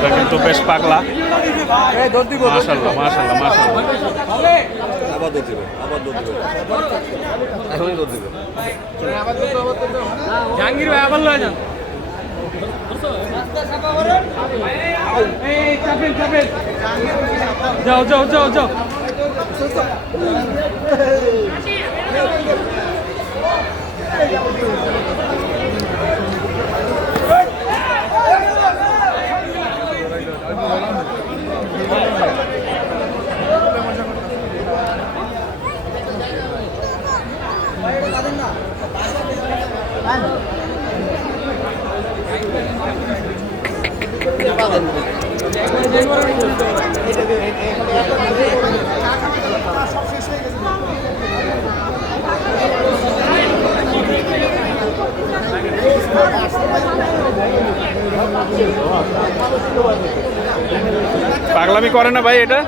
এটা কিন্তু বেশ পাগলা। মাশাল্লাহ মাশাল্লাহ মাশাল্লাহ আবার দুধ দিবে আবার দুধ দিবে এখনই দুধ দিবে। জাহাঙ্গীর ভাই আবার লয়ে যান। এই চাপেন চাপেন। যাও যাও যাও যাও। পাগলামি করে না ভাই এটা?